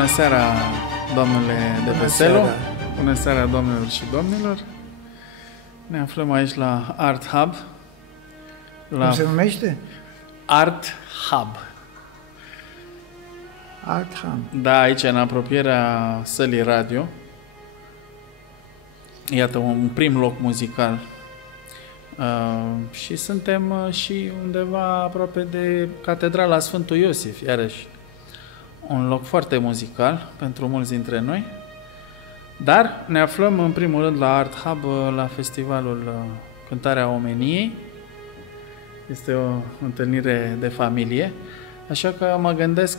Bună seara, domnule de Veselu. Bună seara, domnilor și domnilor. Ne aflăm aici la Art Hub. Cum se numește? Art Hub. Art Hub. Da, aici, în apropierea sălii radio. Iată, un prim loc muzical. Și suntem și undeva aproape de Catedrala Sfântul Iosif, iarăși. Un loc foarte muzical pentru mulți dintre noi. Dar ne aflăm în primul rând la Art Hub, la festivalul Cântarea Omeniei. Este o întâlnire de familie, așa că mă gândesc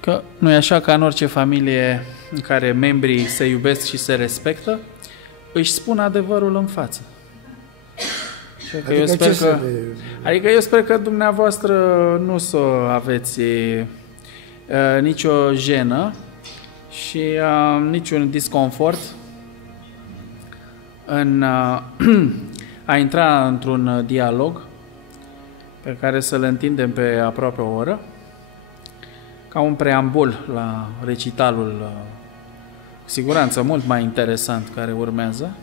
că nu e așa ca în orice familie în care membrii se iubesc și se respectă, își spun adevărul în față. Adică eu sper că dumneavoastră nu o să aveți nicio jenă și niciun disconfort în a intra într-un dialog pe care să-l întindem pe aproape o oră, ca un preambul la recitalul, cu siguranță mult mai interesant, care urmează.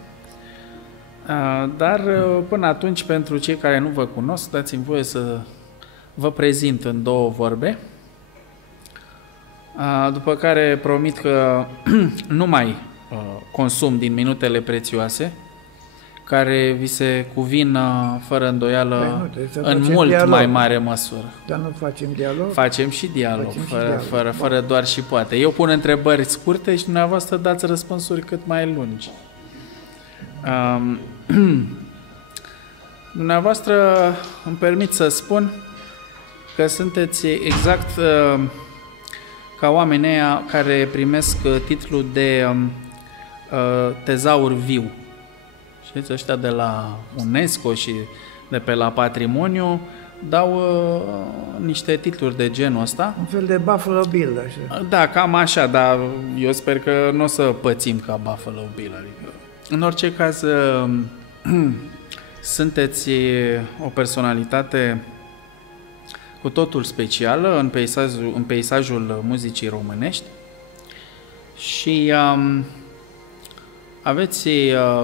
Dar până atunci, pentru cei care nu vă cunosc, dați-mi voie să vă prezint în două vorbe, după care promit că nu mai consum din minutele prețioase, care vi se cuvin fără îndoială în mult dialog. Mai mare măsură. Dar nu facem dialog? Facem și dialog, fără doar și poate. Eu pun întrebări scurte și dumneavoastră dați răspunsuri cât mai lungi. Dumneavoastră îmi permit să spun că sunteți exact ca oamenii aia care primesc titlul de tezaur viu. Știți, ăștia de la UNESCO și de pe la Patrimoniu dau niște titluri de genul ăsta. Un fel de Buffalo Bill, așa. Da, cam așa, dar eu sper că nu o să pățim ca Buffalo Bill. Adică, în orice caz, sunteți o personalitate cu totul specială în peisajul muzicii românești și aveți,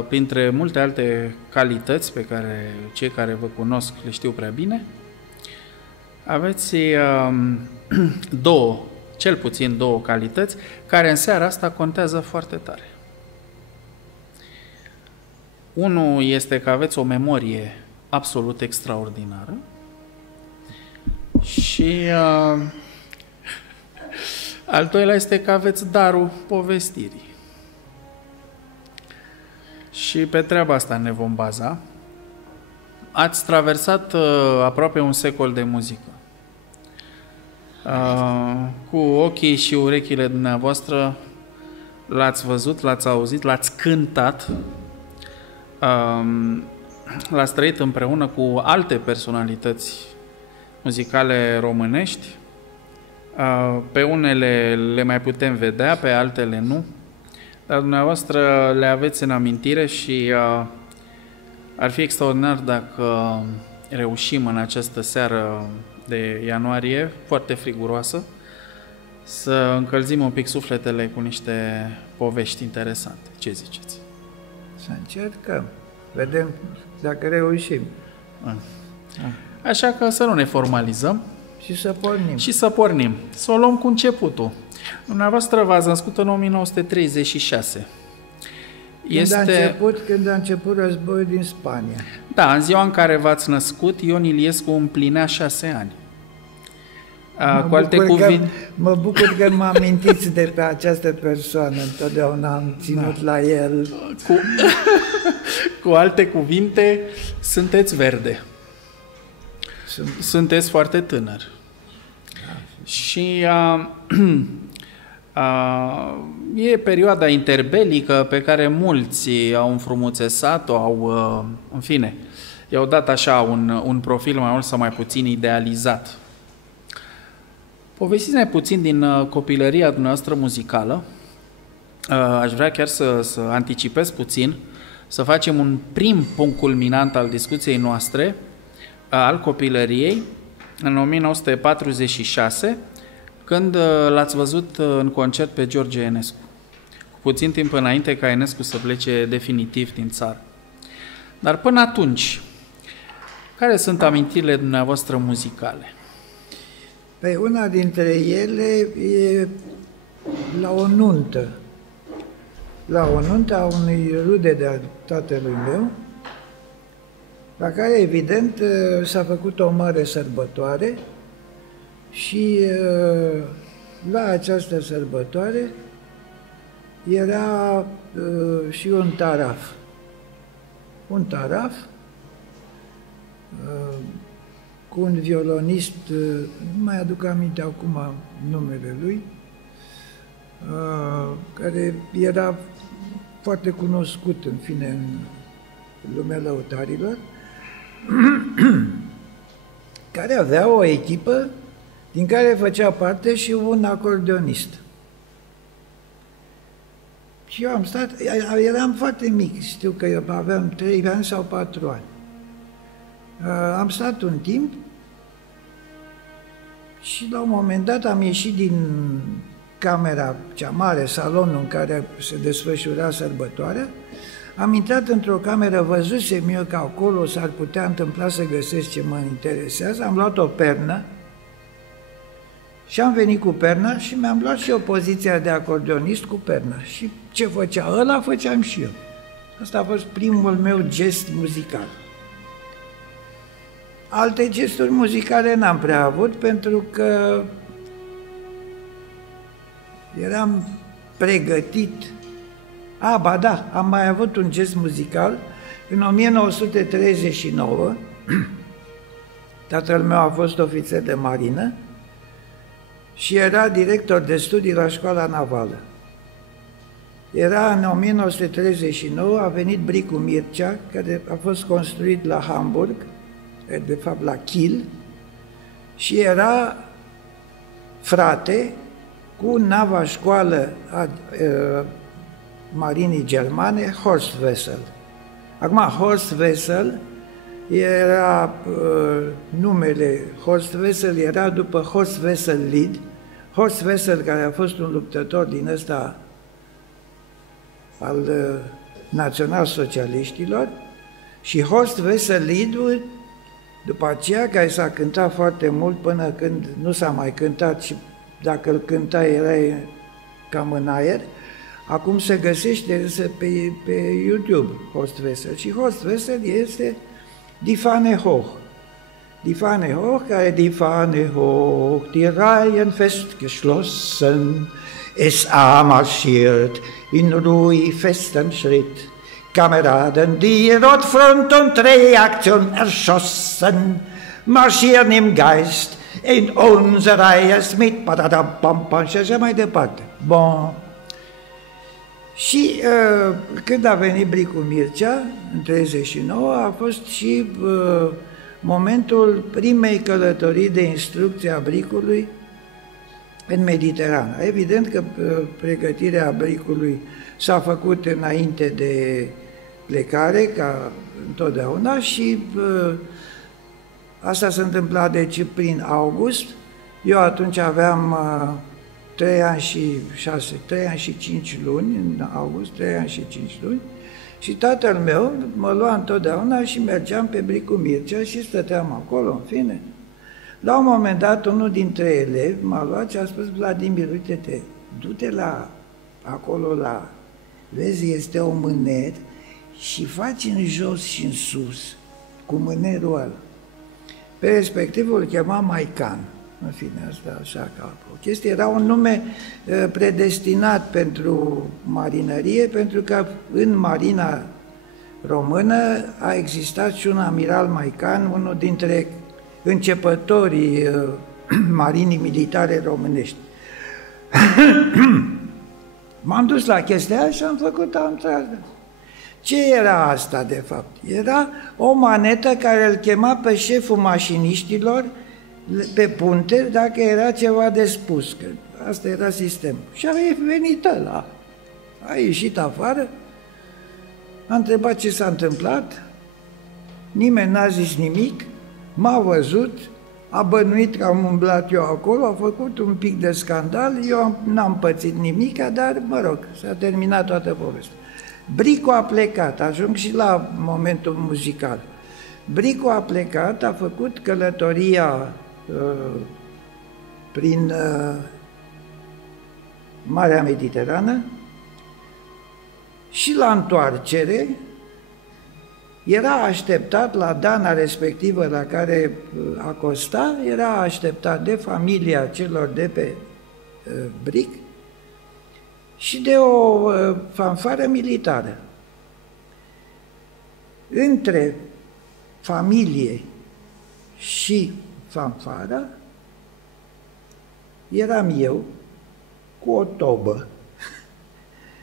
printre multe alte calități pe care cei care vă cunosc le știu prea bine, aveți cel puțin două calități care în seara asta contează foarte tare. Unul este că aveți o memorie absolut extraordinară și al doilea este că aveți darul povestirii. Și pe treaba asta ne vom baza. Ați traversat aproape un secol de muzică. Cu ochii și urechile dumneavoastră l-ați văzut, l-ați auzit, l-ați cântat, l-ați trăit împreună cu alte personalități muzicale românești. Pe unele le mai putem vedea, pe altele nu. Dar dumneavoastră le aveți în amintire și ar fi extraordinar dacă reușim în această seară de ianuarie, foarte friguroasă, să încălzim un pic sufletele cu niște povești interesante. Ce ziceți? Să încercăm. Vedem dacă reușim. Așa că să nu ne formalizăm. Și să pornim. Să o luăm cu începutul. Dumneavoastră v-ați născut în 1936. Când a început războiul din Spania. Da, în ziua în care v-ați născut, Ion Iliescu împlinea 6 ani. Mă bucur că mă amintiți de pe această persoană. Întotdeauna am ținut la el. Cu alte cuvinte, sunteți verde. Sunteți foarte tânăr. Și e perioada interbelică pe care mulți au înfrumusețat-o, în fine, i-au dat așa un profil mai mult sau mai puțin idealizat. Povestiți-ne puțin din copilăria dumneavoastră muzicală. Aș vrea chiar să anticipez puțin, să facem un prim punct culminant al discuției noastre, al copilăriei, în 1946, Când l-ați văzut în concert pe George Enescu, cu puțin timp înainte ca Enescu să plece definitiv din țară. Dar până atunci, care sunt amintirile dumneavoastră muzicale? Păi una dintre ele e la o nuntă. La o nuntă a unui rude de tatălui meu, la care, evident, s-a făcut o mare sărbătoare și la această sărbătoare era și un taraf. Un taraf cu un violonist, nu mai aduc aminte acum numele lui, care era foarte cunoscut, în fine, în lumea lăutarilor, care avea o echipă din care făcea parte și un acordeonist. Și eu am stat, eram foarte mic, știu că eu aveam 3 ani sau 4 ani. Am stat un timp și la un moment dat am ieșit din camera cea mare, salonul în care se desfășura sărbătoarea, am intrat într-o cameră, văzusem eu că acolo s-ar putea întâmpla să găsesc ce mă interesează, am luat o pernă și am venit cu perna și mi-am luat și eu poziția de acordeonist cu perna. Și ce făcea ăla, făceam și eu. Asta a fost primul meu gest muzical. Alte gesturi muzicale n-am prea avut, pentru că eram pregătit. Ba da, am mai avut un gest muzical. În 1939, tatăl meu a fost ofițer de marină și era director de studii la școala navală. Era în 1939, a venit bricul Mircea, care a fost construit la Hamburg, de fapt la Kiel, și era frate cu nava școală a marinii germane, Horst Wessel. Acum, Horst Wessel era, numele Horst Wessel era după Horst Wessel Lied. Horst Wessel, care a fost un luptător din ăsta al național-socialiștilor, și Horst Wessel Lied, după aceea, care s-a cântat foarte mult până când nu s-a mai cântat și dacă îl cânta era cam în aer. Acum se găsește pe YouTube Horst Wessel și Horst Wessel este Die Fahne hoch. Die Fahne hoch, care Die Fahne hoch, die Reihen fest geschlossen, es marschiert in ruhig festen Schritt. Kameraden, die Rotfront und Reaktion erschossen, marschieren im Geist in unsere Reihe mit Padadam, și așa mai departe. Bun. Și când a venit bricul Mircea, în 1939, a fost și momentul primei călătorii de instrucție a bricului în Mediterană. Evident că pregătirea bricului s-a făcut înainte de plecare, ca întotdeauna, și asta s-a întâmplat deci prin august. Eu atunci aveam 3 ani și 5 luni, în august, 3 ani și 5 luni, și tatăl meu mă lua întotdeauna și mergeam pe bricul Mircea și stăteam acolo, în fine. La un moment dat, unul dintre elevi m-a luat și a spus: Vladimir, uite-te, du-te acolo vezi, este un mâner și faci în jos și în sus, cu mânerul ăla. Pe respectivul îl chema Maican. În fine, asta așa ca o chestie. Era un nume predestinat pentru marinărie, pentru că în marina română a existat și un amiral Maican, unul dintre începătorii marinii militare românești. M-am dus la chestia aia și am tras. Ce era asta, de fapt? Era o manetă care îl chema pe șeful mașiniștilor pe punte dacă era ceva de spus, că asta era sistemul. Și a venit ăla, a ieșit afară, a întrebat ce s-a întâmplat, nimeni n-a zis nimic, m-a văzut, a bănuit că am umblat eu acolo, a făcut un pic de scandal, eu n-am pățit nimic, dar, mă rog, s-a terminat toată povestea. Bricu a plecat, ajung și la momentul muzical. Bricu a plecat, a făcut călătoria prin Marea Mediterană și la întoarcere era așteptat la dana respectivă la care acosta, era așteptat de familia celor de pe Bric și de o fanfară militară. Între familie și fanfara eram eu cu o tobă.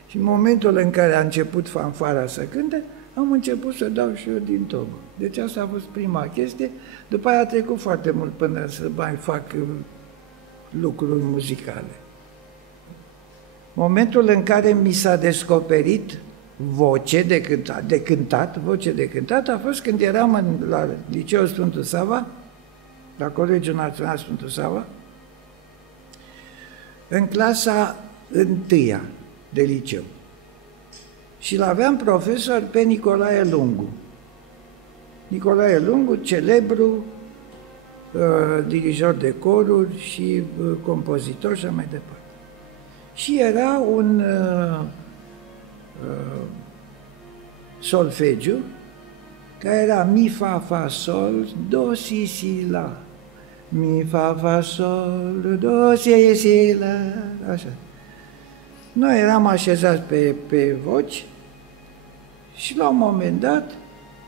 Și în momentul în care a început fanfara să cânte, am început să dau și eu din tobă. Deci asta a fost prima chestie. După aia a trecut foarte mult până să mai fac lucruri muzicale. Momentul în care mi s-a descoperit voce de cântat a fost când eram la Liceul Sfântul Sava, la Colegiul Național Sfântul Sava, în clasa 1-a de liceu. Și l-aveam profesor pe Nicolae Lungu. Nicolae Lungu, celebru dirijor de coruri și compozitor și așa mai departe. Și era un solfegiu care era mi, fa, fa, sol, do, si, si, la. Mi, fa, fa, sol, do, si, si, la. Așa. Noi eram așezați pe voci și la un moment dat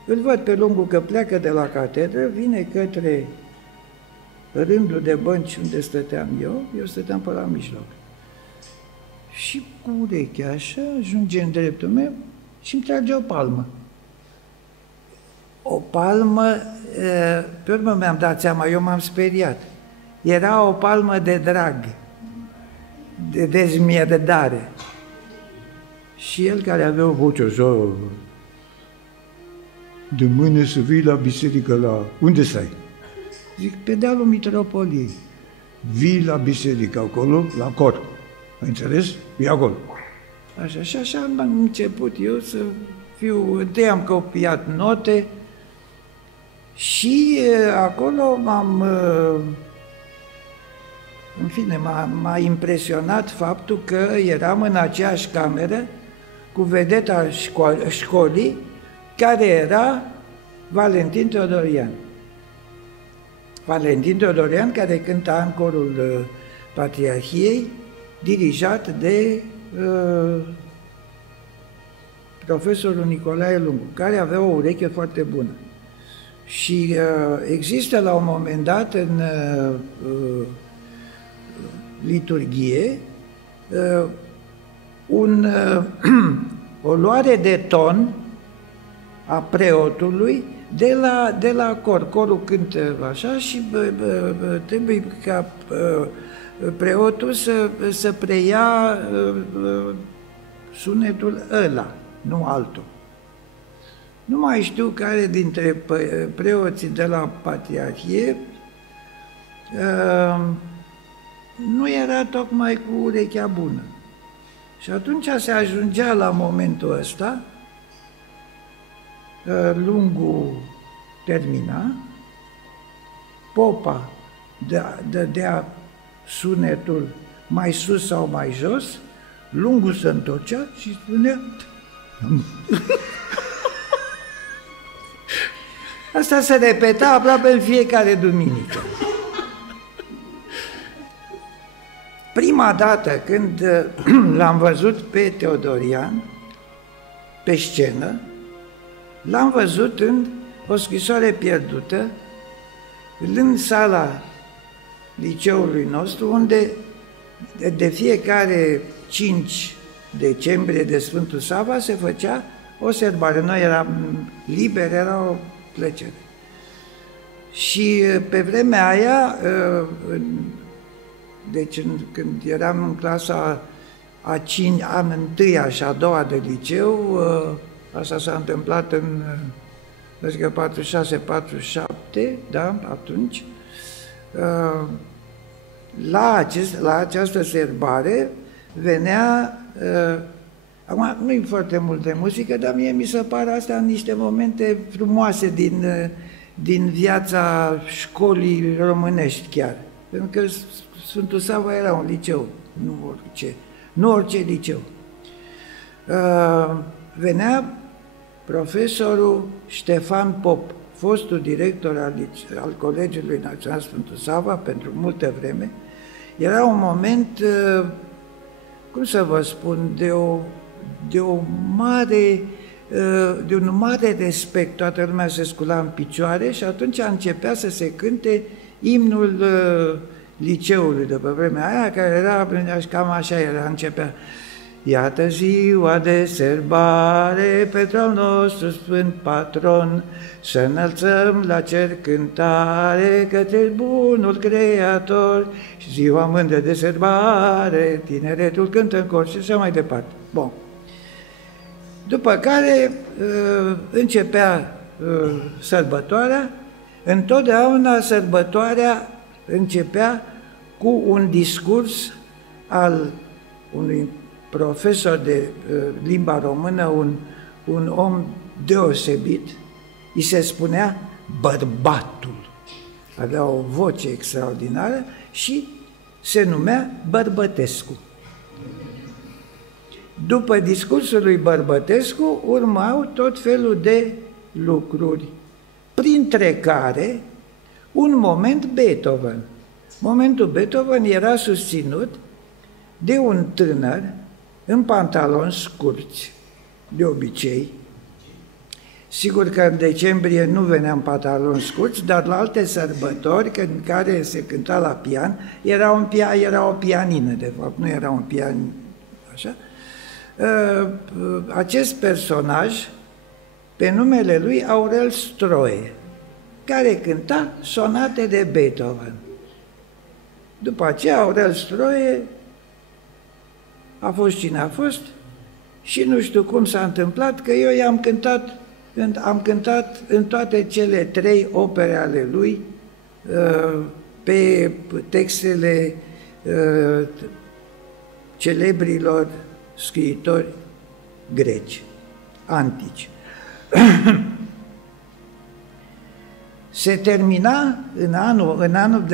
îl văd pe Lungu că pleacă de la catedră, vine către rândul de bănci unde stăteam eu stăteam pe la mijloc. Și cu urechea așa ajunge în dreptul meu și îmi trage o palmă. O palmă, pe urmă mi-am dat seama, eu m-am speriat. Era o palmă de drag, de dezmierdare. Și el, care avea o voce așa, de mâine să vii la biserică la... Unde stai? Zic, pe dealul Mitropoliei. Vii la biserică acolo, la cor. Ai înțeles? E acolo. Așa, și așa am început eu să fiu... Întâi am copiat note și acolo m-am... În fine, m-a impresionat faptul că eram în aceeași cameră cu vedeta școlii, care era Valentin Teodorian. Valentin Teodorian, care cânta în corul Patriarhiei, dirijat de profesorul Nicolae Lungu, care avea o ureche foarte bună. Și există la un moment dat în liturghie o luare de ton a preotului de la cor. Corul cântă așa și trebuie ca preotul să preia sunetul ăla, nu altul. Nu mai știu care dintre preoții de la Patriarhie nu era tocmai cu urechea bună. Și atunci se ajungea la momentul ăsta, Lungu termina, popa dădea sunetul mai sus sau mai jos, Lungu se întorcea și spunea... Asta se repeta aproape în fiecare duminică. Prima dată când l-am văzut pe Teodorian, pe scenă, l-am văzut în O scrisoare pierdută, în sala liceului nostru, unde de fiecare 5 decembrie de Sfântul Sava se făcea o sărbare. Noi eram liberi, era o plăcere. Și pe vremea aia, deci când eram în clasa a 1-a și a 2-a de liceu, asta s-a întâmplat în 46-47, da, atunci, la această serbare venea, acum nu-i foarte mult de muzică, dar mie mi se par astea niște momente frumoase din viața școlii românești chiar. Pentru că Sfântul Sava era un liceu, nu orice liceu. Venea profesorul Ștefan Pop, fostul director al Colegiului Național Sfântul Sava pentru multă vreme. Era un moment, cum să vă spun, de un mare respect. Toată lumea se scula în picioare și atunci începea să se cânte imnul liceului de pe vremea aia, care era cam așa, începea: iată ziua de serbare, pentru al nostru sfânt patron, să înălțăm la cer cântare către bunul Creator, și ziua mândră de serbare, tineretul cântă în cor și așa mai departe. Bun. După care începea sărbătoarea. Întotdeauna sărbătoarea începea cu un discurs al unui profesor de limba română, un om deosebit. Îi se spunea bărbatul. Avea o voce extraordinară și se numea Bărbătescu. După discursul lui Bărbătescu urmau tot felul de lucruri, printre care un moment Beethoven. Momentul Beethoven era susținut de un tânăr în pantaloni scurți, de obicei. Sigur că în decembrie nu venea în pantaloni scurți, dar la alte sărbători, în care se cânta la pian, era o pianină, de fapt, nu era un pian așa. Acest personaj, pe numele lui Aurel Stroie, care cânta sonate de Beethoven. După aceea, Aurel Stroie a fost cine a fost și nu știu cum s-a întâmplat că eu am cântat în toate cele 3 opere ale lui pe textele celebrilor scriitori greci, antici. Se termina în anul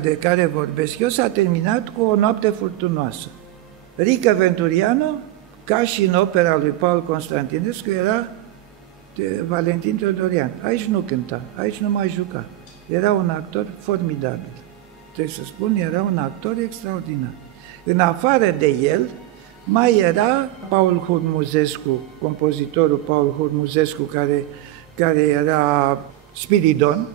de care vorbesc eu, s-a terminat cu O noapte furtunoasă. Rică Venturiano, ca și în opera lui Paul Constantinescu, era Valentin Teodorian. Aici nu cânta, aici nu mai juca. Era un actor formidabil. Trebuie să spun, era un actor extraordinar. În afară de el, mai era Paul Hurmuzescu, compozitorul Paul Hurmuzescu, care era Spiridon,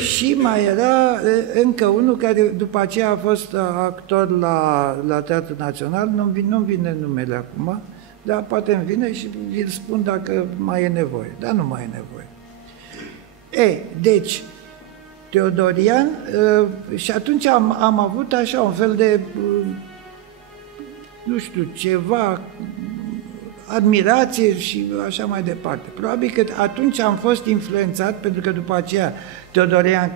și mai era încă unul care după aceea a fost actor la Teatrul Național, nu-mi vine numele acum, dar poate îmi vine și vi-l spun dacă mai e nevoie, dar nu mai e nevoie. Deci, Teodorian, și atunci am avut așa un fel de, nu știu, ceva, admirație și așa mai departe. Probabil că atunci am fost influențat, pentru că după aceea Teodorian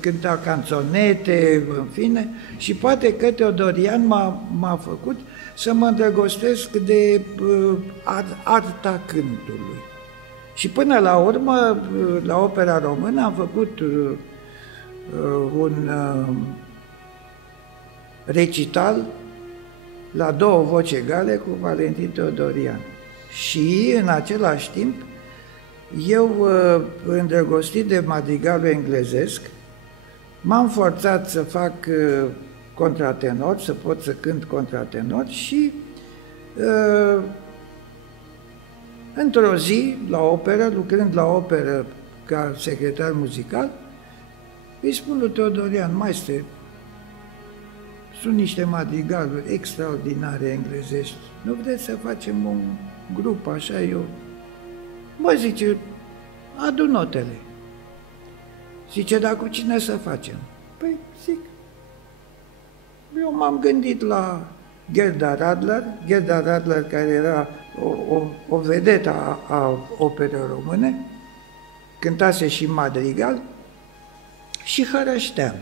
cânta canțonete, în fine, și poate că Teodorian m-a făcut să mă îndrăgostesc de arta cântului. Și până la urmă, la Opera Română, am făcut un recital la 2 voci egale cu Valentin Teodorian. Și, în același timp, eu, îndrăgostit de madrigalul englezesc, m-am forțat să fac contratenor, să pot să cânt contratenor și într-o zi, la operă, lucrând la operă ca secretar muzical, îi spun lui Teodorian: maestre, sunt niște madrigaluri extraordinare englezești, nu vreți să facem un grup așa? Eu, mă, zice, adu notele. Zice, dar cu cine să facem? Păi, zic, eu m-am gândit la Gerda Radler, care era o vedetă a operei române, cântase și madrigal, și hărășteam.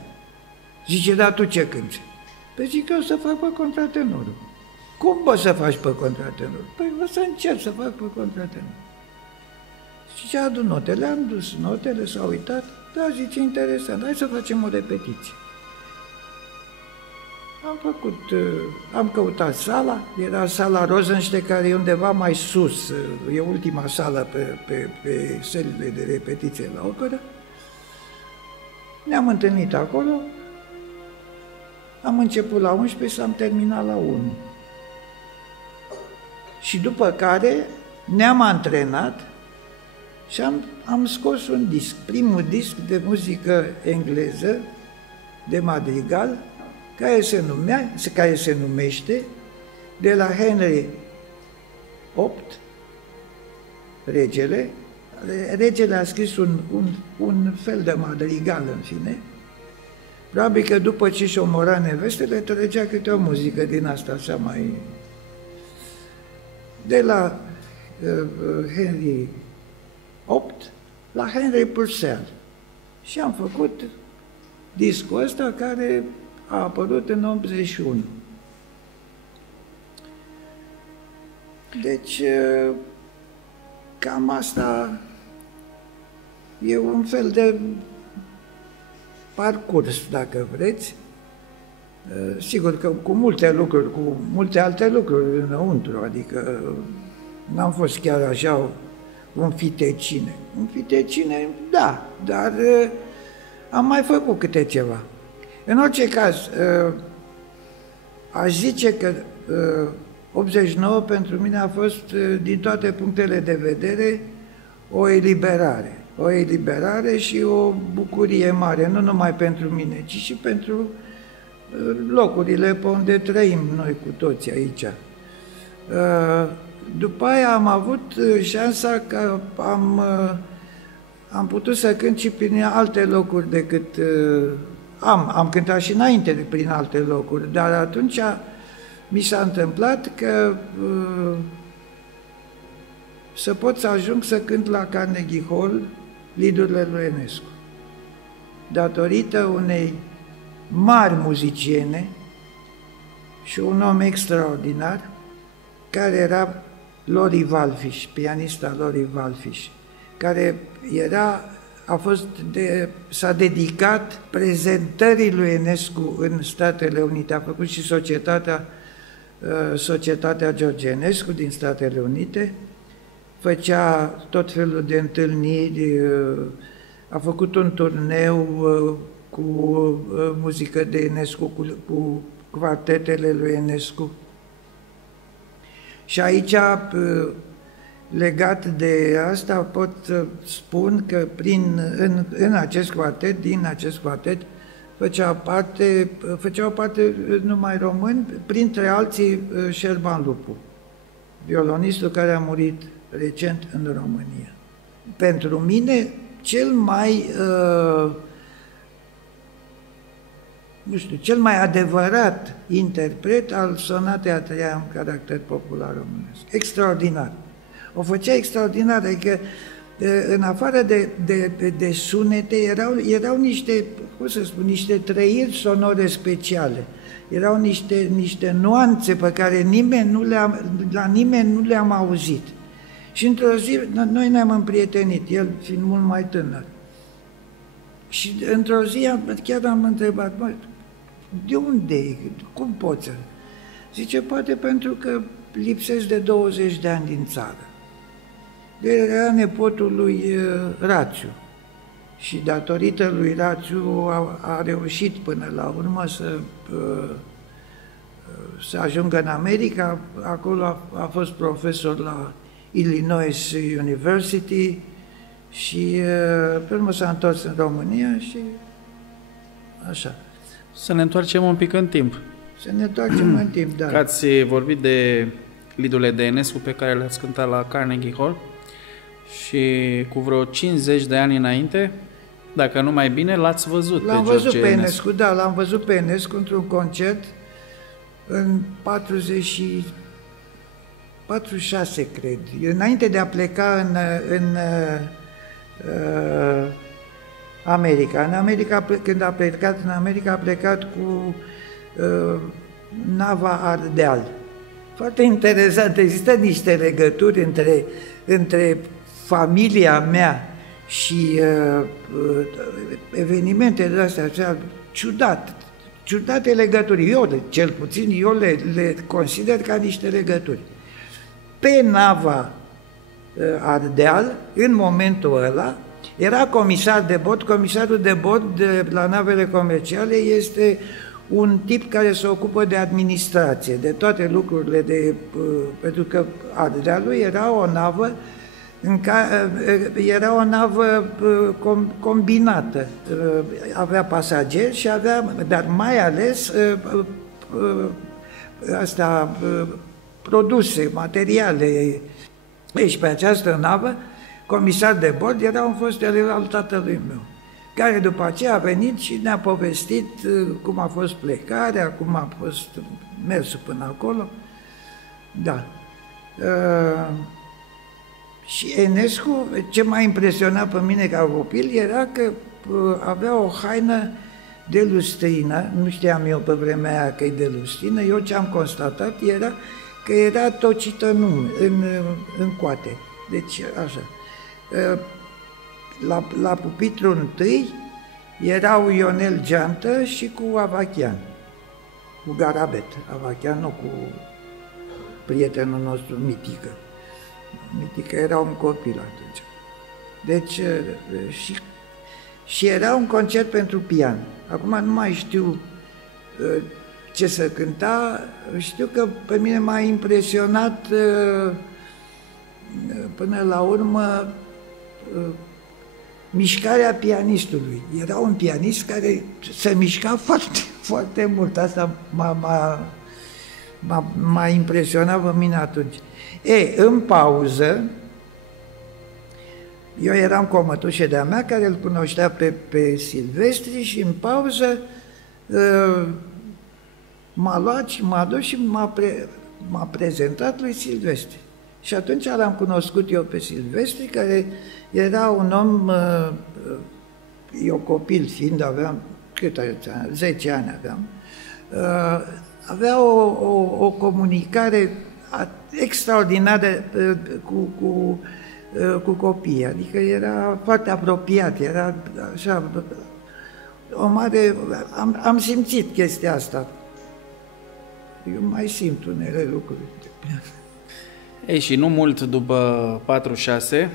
Zice, dar tu ce cânti? Păi zic, eu să fac pe contratenorul. Cum poți să faci pe contratenor? Păi o să încerc să fac pe contratenor. Și adu notele, am dus notele, s-a uitat, da, zice, interesant, hai să facem o repetiție. Am căutat sala, era sala Rosenstein, care e undeva mai sus, e ultima sală pe sălile de repetiție la operă. Ne-am întâlnit acolo, am început la 11 și am terminat la 1. Și după care ne-am antrenat și am scos un disc, primul disc de muzică engleză, de madrigal, care se numește de la Henry VIII, regele. Regele a scris un fel de madrigal, în fine. Probabil că după ce și omora nevestele, trăgea câte o muzică din asta așa mai... De la Henry VIII la Henry Purcell. Și am făcut discul ăsta care a apărut în 81. Deci, cam asta e un fel de parcurs, dacă vreți. Sigur că cu multe lucruri, cu multe alte lucruri înăuntru, adică n-am fost chiar așa un fitecine. Un fitecine, da, dar am mai făcut câte ceva. În orice caz, aș zice că 89 pentru mine a fost, din toate punctele de vedere, o eliberare. O eliberare și o bucurie mare, nu numai pentru mine, ci și pentru locurile pe unde trăim noi cu toți aici. După aia am avut șansa că am putut să cânt și prin alte locuri decât... Am cântat și înainte prin alte locuri, dar atunci mi s-a întâmplat că să pot să ajung să cânt la Carnegie Hall lidurile lui Enescu. Datorită unei mari muziciene și un om extraordinar, care era Lori Wallfisch, pianista Lori Wallfisch, care s-a dedicat prezentării lui Enescu în Statele Unite. A făcut și Societatea George Enescu din Statele Unite, făcea tot felul de întâlniri, a făcut un turneu cu muzică de Enescu, cu quartetele lui Enescu. Și aici, legat de asta, pot spun că în acest quartet, din acest quartet, făceau parte numai români, printre alții Șerban Lupu, violonistul care a murit recent în România. Pentru mine, cel mai adevărat interpret al sonatei a treia în caracter popular românesc. Extraordinar. O făcea extraordinar, adică în afară de sunete erau niște, cum să spun, niște trăiri sonore speciale. Erau niște nuanțe pe care la nimeni nu le-am auzit. Și într-o zi, noi ne-am împrietenit, el fiind mult mai tânăr. Și într-o zi chiar am întrebat, bă, de unde e? Cum poți să... Zice, poate pentru că lipsesc de 20 de ani din țară. Era nepotul lui Rațiu. Și datorită lui Rațiu a reușit până la urmă să ajungă în America. Acolo a fost profesor la Illinois University și pe urmă s-a întors în România și așa. Să ne întoarcem un pic în timp. Să ne întoarcem în timp, da. Că ați vorbit de lidurile de Enescu pe care le-ați cântat la Carnegie Hall și cu vreo 50 de ani înainte, dacă nu mai bine, l-ați văzut pe George Enescu. Da, l-am văzut pe Enescu într-un concert în 46, cred. Înainte de a pleca America. În America, când a plecat în America, a plecat cu nava Ardeal. Foarte interesant, există niște legături între familia mea și evenimentele astea, așa, ciudate legături. Cel puțin, eu le consider ca niște legături. Pe nava Ardeal, în momentul ăla, era comisar de bord. Comisarul de bord la navele comerciale este un tip care se ocupă de administrație, de toate lucrurile, pentru că Ardealul era o navă era o navă combinată, avea pasageri și avea, dar mai ales produse, materiale. Deci pe această navă, comisar de bord era un fost elev al tatălui meu, care după aceea a venit și ne-a povestit cum a fost plecarea, cum a fost mersul până acolo. Da. Și Enescu, ce m-a impresionat pe mine ca copil era că avea o haină de lustrină, nu știam eu pe vremea aia că e de lustrină, eu ce am constatat era că era tocită în coate. Deci așa. La pupitrul întâi erau Ionel Geantă și cu Avachian, cu Garabet. Avachian, nu cu prietenul nostru Mitică. Mitică era un copil atunci. Deci, și era un concert pentru pian. Acum nu mai știu ce să cânta, știu că pe mine m-a impresionat până la urmă mișcarea pianistului. Era un pianist care se mișca foarte, foarte mult. Asta m-a impresionat pe mine atunci. În pauză, eu eram cu o mătușă de-a mea care îl cunoștea pe Silvestri și în pauză m-a luat și m-a dus și m-a prezentat lui Silvestri. Și atunci l-am cunoscut eu pe Silvestri, care era un om, eu copil fiind, aveam, cât ani, 10 ani aveam, avea o comunicare extraordinară cu copiii, adică era foarte apropiat, era așa, o mare, am simțit chestia asta. Eu mai simt unele lucruri. Ei, și nu mult după 46,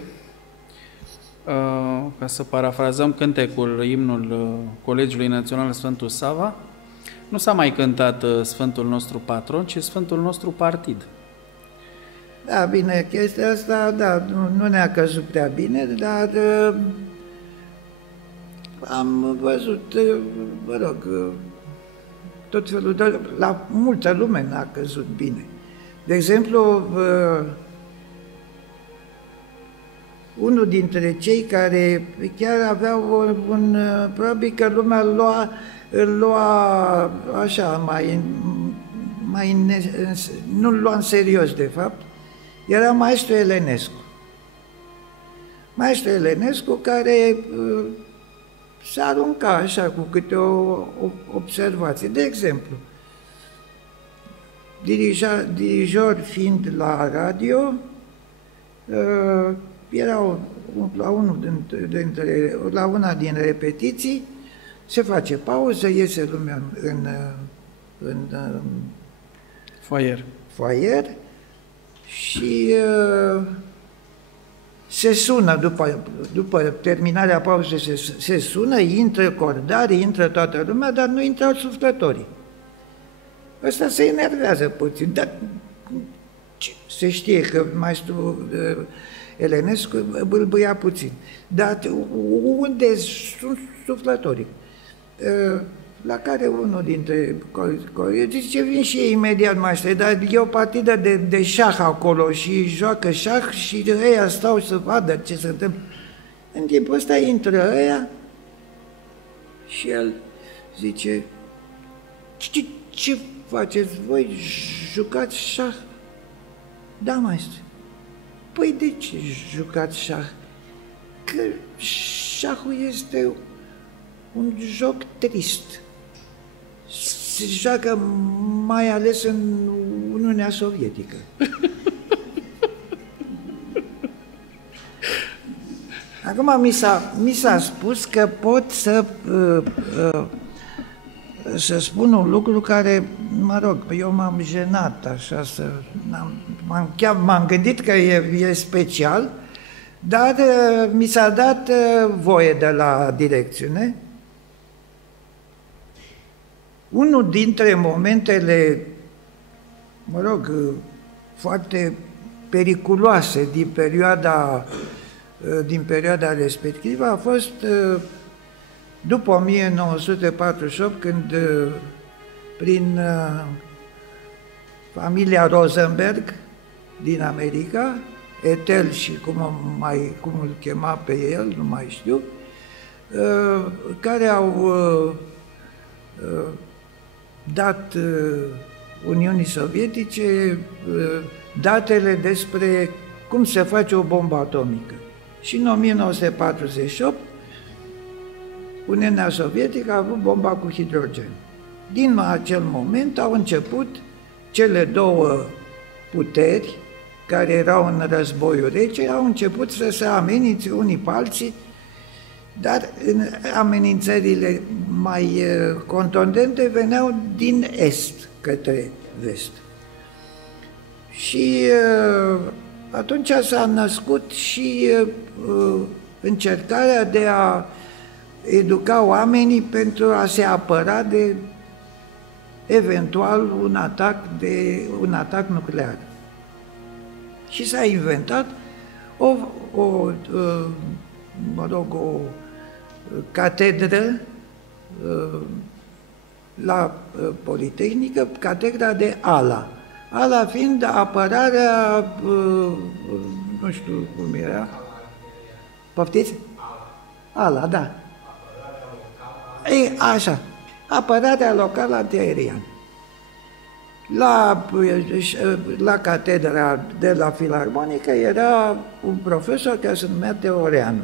ca să parafrazăm cântecul, imnul Colegiului Național Sfântul Sava, nu s-a mai cântat Sfântul nostru patron, ci Sfântul nostru partid. Da, bine, chestia asta, da, nu ne-a căzut prea bine, dar am văzut, mă rog, tot felul de... La multă lume n-a căzut bine. De exemplu, unul dintre cei care chiar aveau probabil că lumea îl lua așa, nu-l lua în serios, de fapt, era maestru Elenescu. Maestru Elenescu care se arunca așa cu câte o observație. De exemplu, dirijor fiind la radio, era la una din repetiții, se face pauză, iese lumea în foaier și se sună, după terminarea pauzei se sună, intră cordarii, intră toată lumea, dar nu intră suflătorii. Ăsta se enervează puțin, dar se știe că maestru Elenescu bâlbâia puțin. Dar unde sunt suflătorii? La care unul dintre colegi zice, vin și ei imediat, maestre, dar e o partidă de șah acolo și joacă șah și ăia stau să vadă ce se întâmplă. În timpul ăsta intră ăia și el zice, ce faceți voi? Jucați șah? Da, maestre. Păi de ce jucați șah? Că șahul este un joc trist. Se joacă mai ales în Uniunea Sovietică. Acum mi s-a spus că pot să spun un lucru care, mă rog, eu m-am jenat așa, m-am gândit că e special, dar mi s-a dat voie de la direcțiune. Unul dintre momentele, mă rog, foarte periculoase din perioada respectivă a fost după 1948, când prin familia Rosenberg din America, Ethel și cum îl chema pe el, nu mai știu, care au dat Uniunii Sovietice datele despre cum se face o bombă atomică. Și în 1948, Uniunea Sovietică a avut bomba cu hidrogen. Din acel moment au început cele două puteri care erau în războiul rece, au început să se amenințe unii pe alții, dar amenințările mai contundente veneau din est către vest. Și atunci s-a născut și încercarea de a educa oamenii pentru a se apăra de eventual un atac nuclear. Și s-a inventat o catedră la Politehnică, catedra de ALA. ALA fiind apărarea, nu știu cum era, poftiți? ALA, da. Ei, așa, apărarea locală antiaeriană. La catedra de la Filarmonică era un profesor care se numea Teoreanu.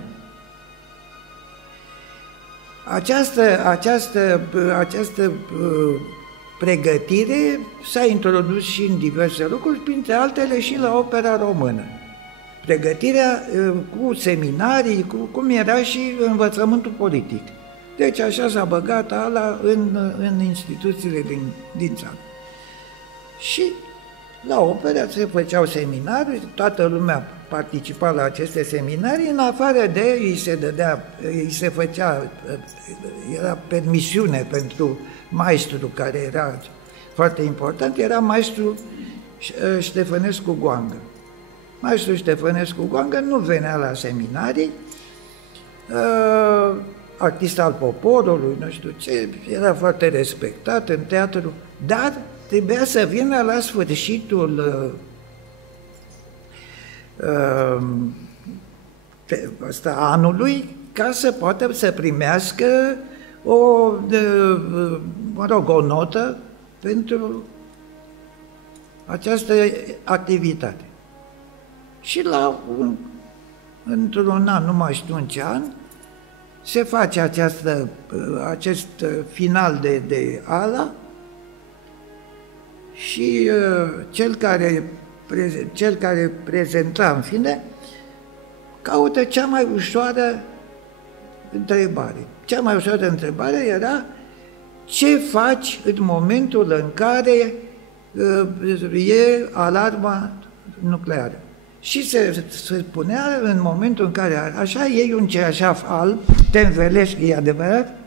Această pregătire s-a introdus și în diverse lucruri, printre altele și la opera română. Pregătirea cu seminarii, cum era și învățământul politic. Deci așa s-a băgat ALA în instituțiile din țară. Și la opera se făceau seminarii, toată lumea participa la aceste seminarii, în afară de îi se făcea, era permisiune pentru maestru, care era foarte important, era maestru Ștefănescu Goangă. Maestru Ștefănescu Goangă nu venea la seminarii, artist al poporului, nu știu ce, era foarte respectat în teatru, dar trebuia să vină la sfârșitul anului ca să poată să primească o notă pentru această activitate. Și într-un an, nu mai știu în ce an, se face acest final de ALA și cel care prezenta, în fine, caută cea mai ușoară întrebare. Cea mai ușoară întrebare era: ce faci în momentul în care e alarma nucleară? Și se spunea, în momentul în care așa iei un cearșaf alb, te învelești, e adevărat?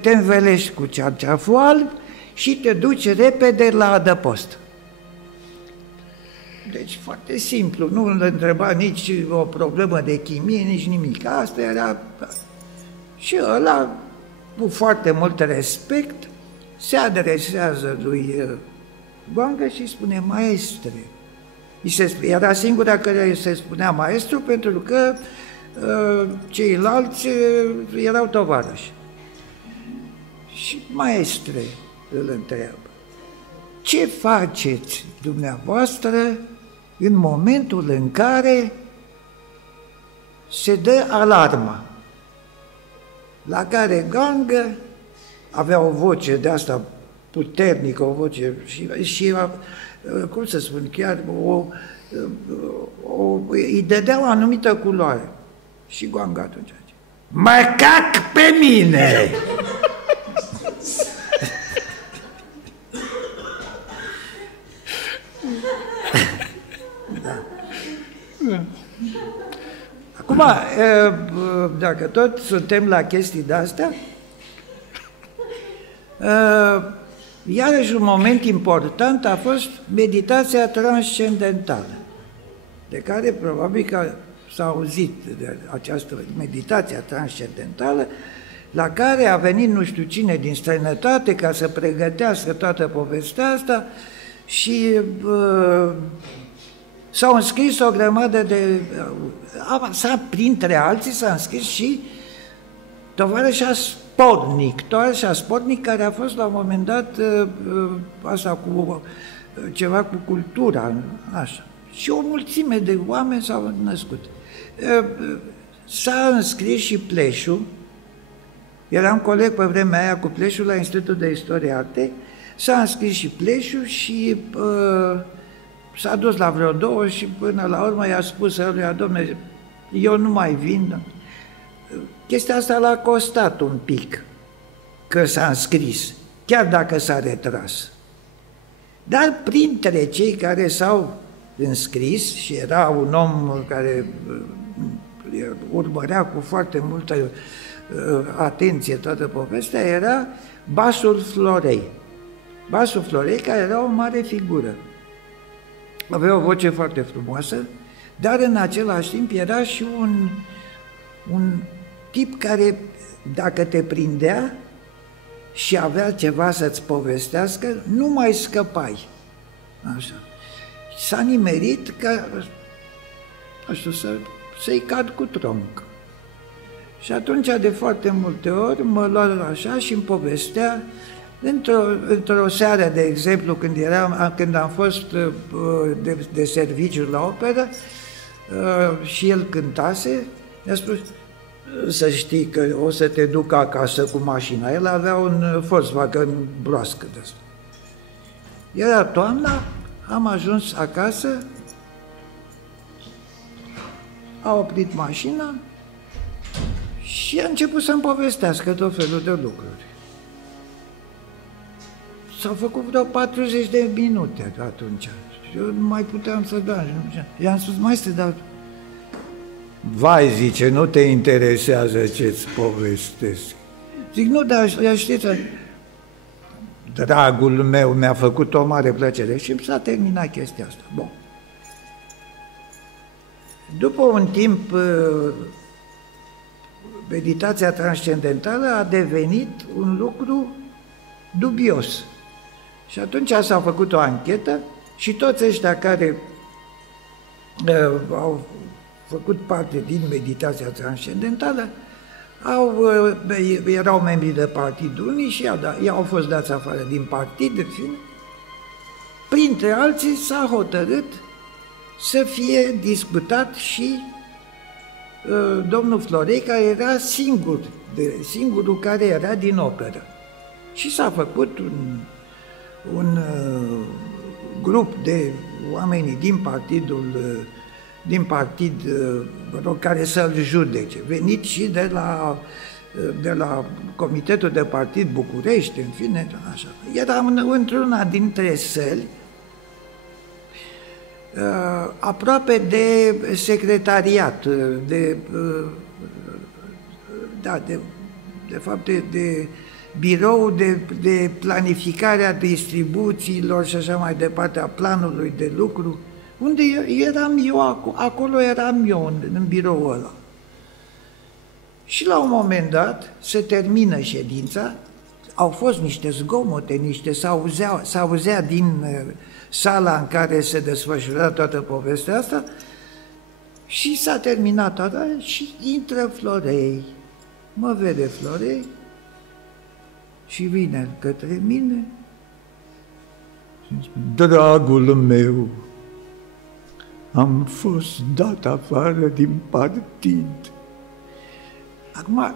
Te învelești cu cearșaful alb și te duci repede la adăpost. Deci foarte simplu, nu îl întreba nici o problemă de chimie, nici nimic. Asta era... Și ăla, cu foarte mult respect, se adresează lui Goangă și spune: maestre. Era singura care se spunea maestru, pentru că ceilalți erau tovarăși. Și maestre, îl întreabă: ce faceți dumneavoastră în momentul în care se dă alarma? La care Gangă avea o voce de asta puternică, o voce și cum să spun, chiar îi dădea o anumită culoare. Și Gangă atunci zice: mă cac pe mine! Da. Acum, dacă tot suntem la chestii de-astea, iarăși un moment important a fost meditația transcendentală, de care probabil că s-a auzit de această meditație transcendentală, la care a venit nu știu cine din străinătate ca să pregătească toată povestea asta și s-au înscris o grămadă de... printre alții s-a înscris și tovarășa Spodnic, care a fost la un moment dat asta cu ceva cu cultura, așa. Și o mulțime de oameni s-au născut. S-a înscris și Pleșu, eram coleg pe vremea aia cu Pleșu la Institutul de Istorie Arte, s-a înscris și Pleșu și s-a dus la vreo 2 și până la urmă i-a spus ăluia: dom'le, eu nu mai vin. Chestia asta l-a costat un pic, că s-a înscris, chiar dacă s-a retras. Dar printre cei care s-au înscris, și era un om care urmărea cu foarte multă atenție toată povestea, era Basul Florei. Basul Florei, care era o mare figură. Avea o voce foarte frumoasă, dar în același timp era și un tip care, dacă te prindea și avea ceva să-ți povestească, nu mai scăpai. Așa. S-a nimerit ca, nu știu, să-i cad cu tronc. Și atunci, de foarte multe ori, mă lua așa și îmi povestea, într-o seară, de exemplu, când am fost de serviciu la operă și el cântase, mi-a spus: să știi că o să te duc acasă cu mașina. El avea un Volkswagen broască de asta. Era toamna, am ajuns acasă, a oprit mașina și a început să-mi povestească tot felul de lucruri. S-au făcut vreo 40 de minute atunci. Eu nu mai puteam să dau. I-am spus: maestre, dar... Vai, zice, nu te interesează ce-ți povestesc. Zic: nu, dar știți, dragul meu, mi-a făcut o mare plăcere. Și s-a terminat chestia asta. Bun. După un timp, meditația transcendentală a devenit un lucru dubios. Și atunci s-a făcut o anchetă și toți ăștia care au făcut parte din meditația transcendentală erau membri de partidul unii și i-au fost dați afară din partid, în fine. Printre alții s-a hotărât să fie discutat și domnul Florei, care era singurul care era din operă. Și s-a făcut un grup de oameni din partid, care să-l judece, venit și de la Comitetul de Partid București, în fine, așa. Eram într-una dintre săli, aproape de secretariat, de fapt, de birou de planificare a distribuțiilor și așa mai departe, a planului de lucru, unde eram eu, acolo eram eu, în biroul ăla. Și la un moment dat se termină ședința, au fost niște zgomote, s-auzea din sala în care se desfășura toată povestea asta și s-a terminat toată și intră Florei. Mă vede Florei și vine către mine și îmi spune: dragul meu, am fost dat afară din partid. Acum,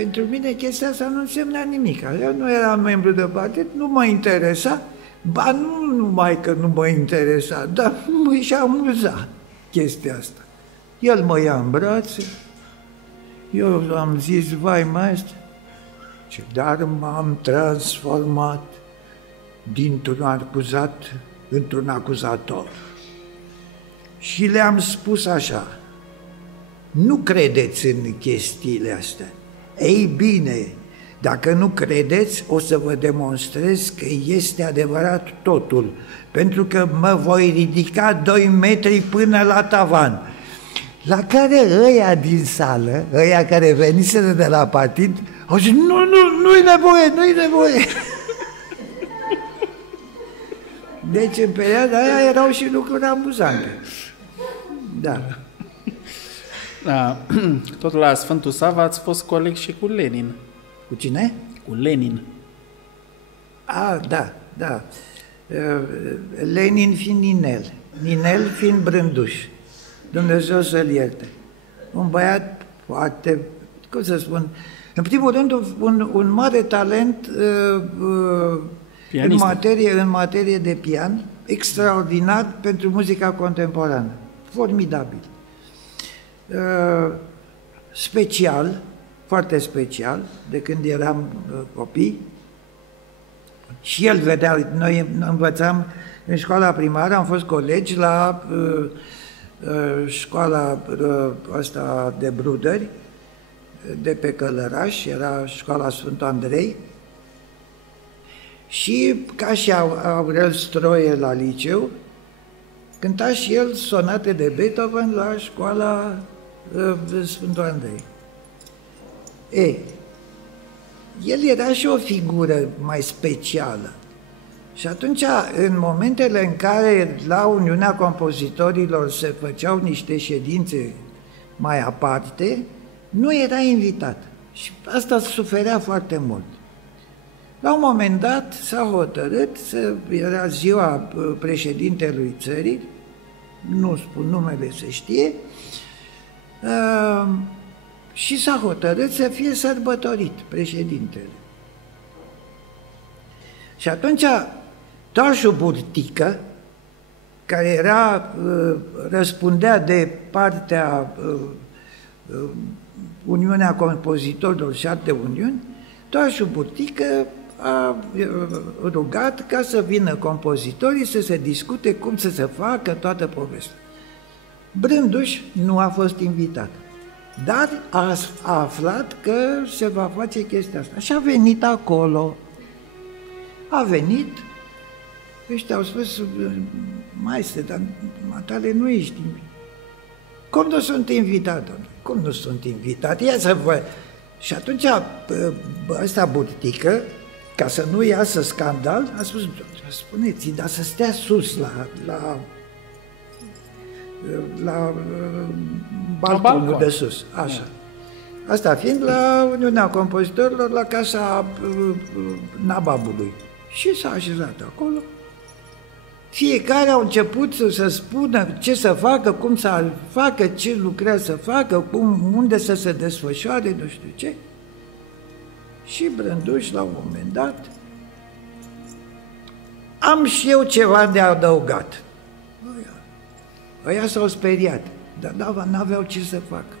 pentru mine chestia asta nu însemna nimic. Eu nu eram membru de partid, nu mă interesa, ba nu numai că nu mă interesa, dar mă și amuza chestia asta. El mă ia în brațe, eu am zis, vai maestre, dar m-am transformat dintr-un acuzat într-un acuzator. Și le-am spus așa, nu credeți în chestiile astea. Ei bine, dacă nu credeți, o să vă demonstrez că este adevărat totul, pentru că mă voi ridica 2 metri până la tavan. La care ăia din sală, ăia care veniseră de la partid, au zis, nu-i nevoie. Deci în perioada aia erau și lucruri amuzante. Da. Da. Tot la Sfântul Sava ați fost coleg și cu Lenin. Cu cine? Cu Lenin. Da. Lenin fiind Ninel fiind Brânduș. Dumnezeu să-l ierte. Un băiat foarte, cum să spun, în primul rând un mare talent în materie de pian, extraordinar pentru muzica contemporană. Formidabil. Special, foarte special, de când eram copii. Și el vedea, noi învățam în școala primară, am fost colegi la școala asta de bruderi, de pe Călăraș, era școala Sfântul Andrei, și ca și Aurel Stroie la liceu, cânta și el sonate de Beethoven la școala Sfântul Andrei. El era și o figură mai specială. Și atunci, în momentele în care la Uniunea Compozitorilor se făceau niște ședințe mai aparte, nu era invitat. Și asta suferea foarte mult. La un moment dat s-a hotărât, era ziua președintelui țării, nu spun numele, se știe, și s-a hotărât să fie sărbătorit președintele. Și atunci Toașu Burtică, care răspundea de partea Uniunea Compozitorilor și alte uniuni, Toașu Burtică a rugat ca să vină compozitorii să se discute cum să se facă toată povestea. Brânduș nu a fost invitat, dar a aflat că se va face chestia asta. Și a venit acolo. A venit, ăștia au spus, maestre, dar matale nu ești invitat. Cum nu sunt invitat, domnule? Cum nu sunt invitat? Ia să vă... Și atunci ăsta Burtică, ca să nu iasă scandal, a spus, spuneți, dar să stea sus la balconul de sus, așa. Asta fiind la Uniunea Compozitorilor, la casa Nababului. Și s-a așezat acolo. Fiecare au început să spună ce să facă, cum să facă, ce lucrează să facă, unde să se desfășoare, nu știu ce. Și Brânduș, la un moment dat, am și eu ceva de adăugat. Ăia s-au speriat, dar n-aveau ce să facă.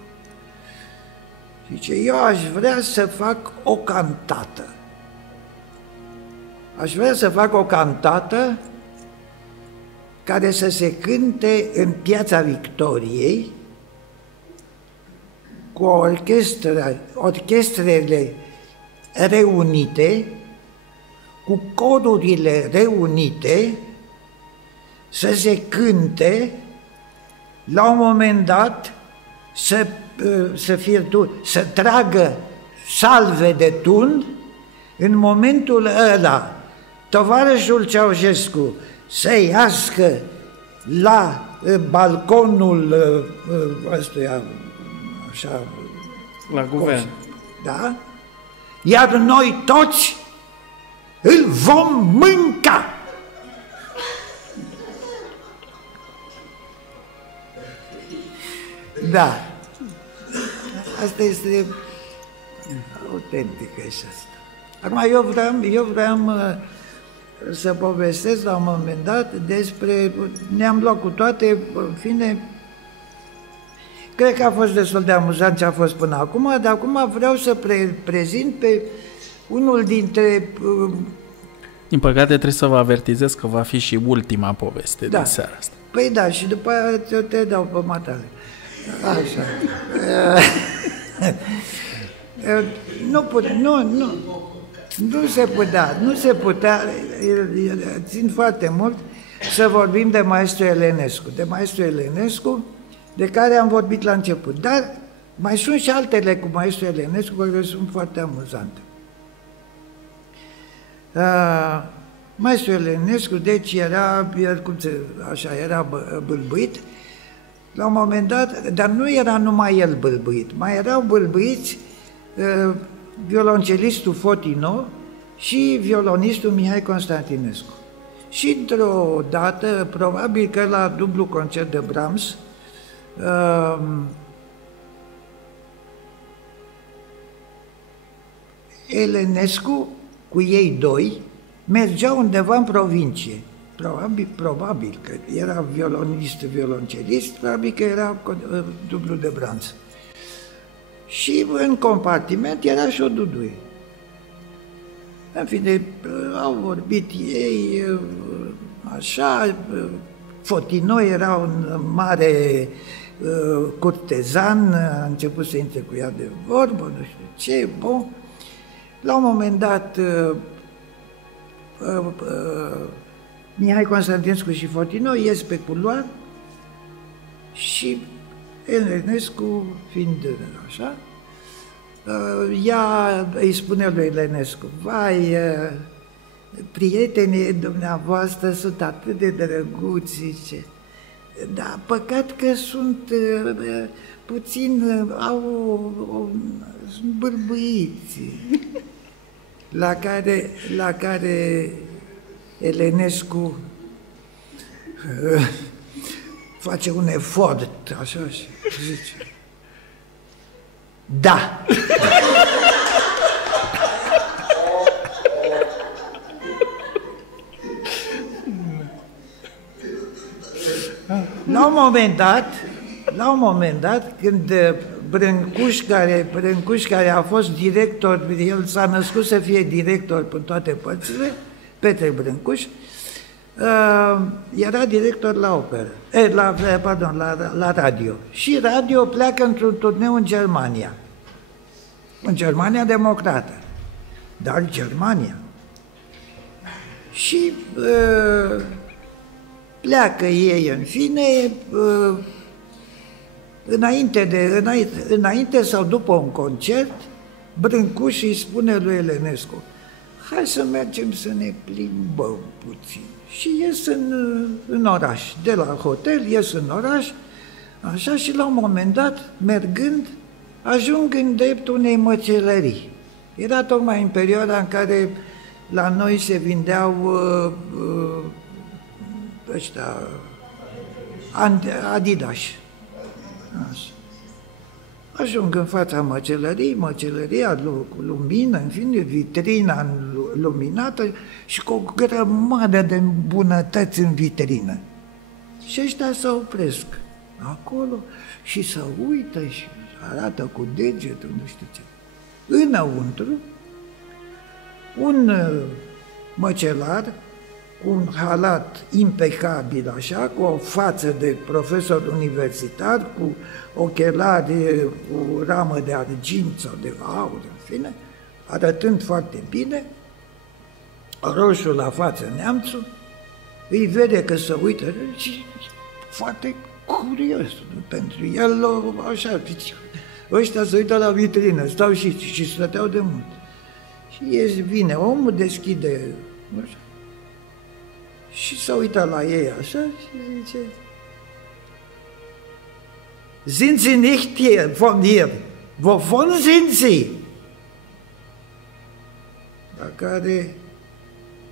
Zice, eu aș vrea să fac o cantată. Aș vrea să fac o cantată care să se cânte în Piața Victoriei cu orchestrele reunite, cu corurile reunite, să se cânte, la un moment dat, să tragă salve de tun, în momentul ăla, tovarășul Ceaușescu să iască la balconul ăstuia, așa, la guvern. Da? Iar noi toți îl vom mânca. Da. Asta este Autentică și asta. Acum, eu vreau să povestesc la un moment dat despre... Ne-am luat cu toate, în fine... Cred că a fost destul de amuzant ce a fost până acum, dar acum vreau să prezint pe unul dintre... Din păcate trebuie să vă avertizez că va fi și ultima poveste de seara asta. Păi da, și după aia te dau pe matale. Așa. Nu se putea, țin foarte mult să vorbim de maestru Elenescu. De maestru Elenescu, de care am vorbit la început. Dar mai sunt și altele cu maestru Elenescu care sunt foarte amuzante. Maestru Elenescu, deci era bâlbâit, la un moment dat, dar nu era numai el bâlbâit, mai erau bâlbâiți violoncelistul Fotino și violonistul Mihai Constantinescu. Și într-o dată, probabil că la dublu concert de Brahms, Elenescu cu ei doi mergeau undeva în provincie. Probabil că era violoncelist, probabil că era dublu de Brahms. Și în compartiment era și o duduie. În fine, au vorbit ei, așa, Fotino era un mare curtezan, a început să intre cu ea de vorbă, nu știu ce, bun. La un moment dat, Mihai Constantinescu și Fotino ies pe culoar și Elenescu, fiind așa, ea îi spune lui Elenescu: vai, prietenii dumneavoastră sunt atât de drăguți, zice, dar păcat că sunt puțin, sunt bârbâiți. La care Elenescu face un efort, așa, și zice: da! La un moment dat, când Brâncuș, care a fost director, el s-a născut să fie director pe toate părțile, Petre Brâncuș, era director la operă, la radio. Și radio pleacă într-un turneu în Germania democrată, dar Germania. Și pleacă ei, în fine, înainte sau după un concert, Brâncuș îi spune lui Elenescu: hai să mergem să ne plimbăm puțin. Și ies în oraș, de la hotel ies în oraș, așa, și la un moment dat, mergând, ajung în dreptul unei măcelării. Era tocmai în perioada în care la noi se vindeau ăștia Adidas. Așa. Ajung în fața măcelăria cu lumină, în fine, vitrina luminată și cu o grămadă de bunătăți în vitrină. Și ăștia se opresc acolo și se uită și arată cu degetul, nu știu ce. Înăuntru, un măcelar cu un halat impecabil așa, cu o față de profesor universitar, cu ochelari, cu ramă de argint sau de aur, în fine, arătând foarte bine, roșu la față neamțul, îi vede că se uită și foarte curios pentru el, așa, ăștia se uită la vitrină, stau și stăteau de mult. Și vine omul, deschide, așa, și se uită la ei așa și zice: sind Sie nicht hier, von hier? Wovon sind Sie? La care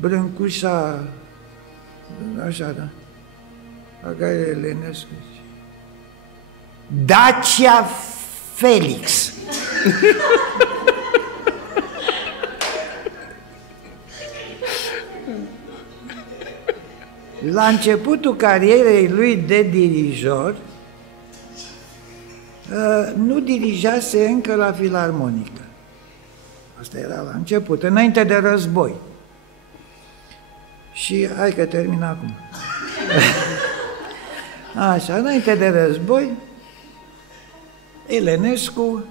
Brâncușa, așa, da, la care Elenescu zice: Dacia Felix. La începutul carierei lui de dirijor, nu dirijase încă la filarmonică. Asta era la început, înainte de război. Și hai că termin acum. Așa, înainte de război, Elenescu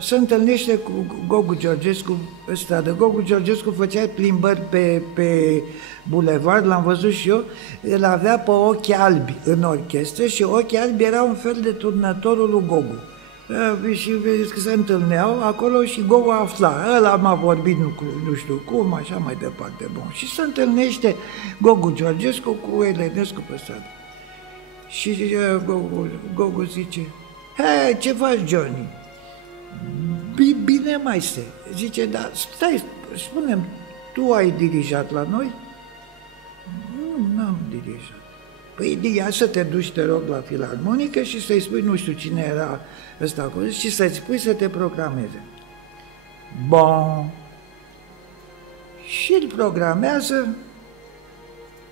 se întâlnește cu Gogu Georgescu pe stradă. Gogu Georgescu făcea plimbări pe bulevard, l-am văzut și eu, el avea pe ochi albi în orchestră și ochii albi erau un fel de turnătorul lui Gogu. Și se întâlneau acolo și Gogu afla, ăla m-a vorbit nu știu cum, așa mai departe, bun. Și se întâlnește Gogu Georgescu cu Elenescu pe stradă. Și Gogu zice, hei, ce faci, Johnny? Bine, maestre. Zice, dar stai, spune-mi, tu ai dirijat la noi? Nu, n-am dirijat. Păi ia să te duci, te rog, la filarmonică și să-i spui, nu știu cine era ăsta acolo, și să-i spui să te programeze. Bun. Și îl programează,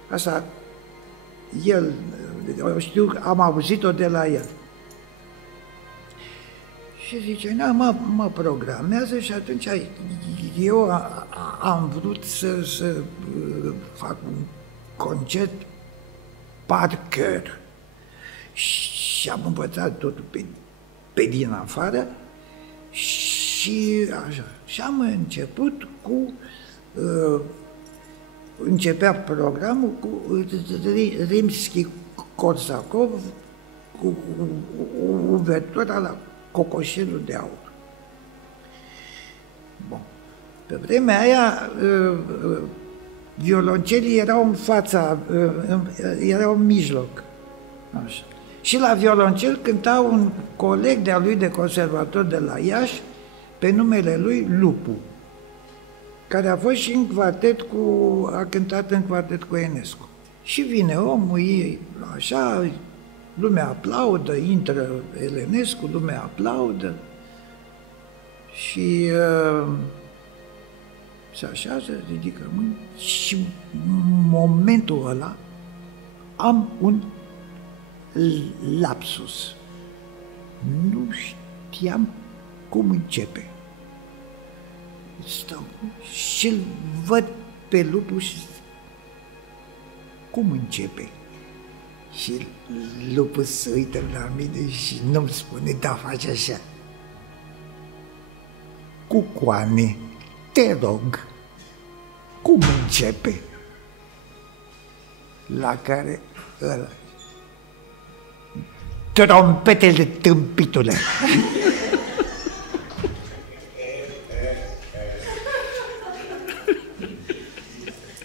asta, el, știu, am auzit-o de la el. Și zice, mă programează și atunci eu am vrut să fac un concert Parker și am învățat totul pe din afară și așa. Și am început cu, începea programul cu Rimski-Korsakov, cu uvertura la Cocoșelul de Aur. Bun. Pe vremea aia, violoncelii erau în fața, erau în mijloc. Așa. Și la violoncel cânta un coleg de-a lui de conservator de la Iași, pe numele lui Lupu, care a fost și în quartet a cântat în quartet cu Enescu. Și vine omul, așa, lumea aplaudă, intră Elenescu, lumea aplaudă și se așează, ridică mâini și în momentul ăla am un lapsus. Nu știam cum începe. Stau și îl văd pe Lupu și cum începe. Și Lupul se uită la mine și nu-mi spune, da, face așa. Cucoane, te rog, cum începe? La care ăla, trompetele tâmpitule.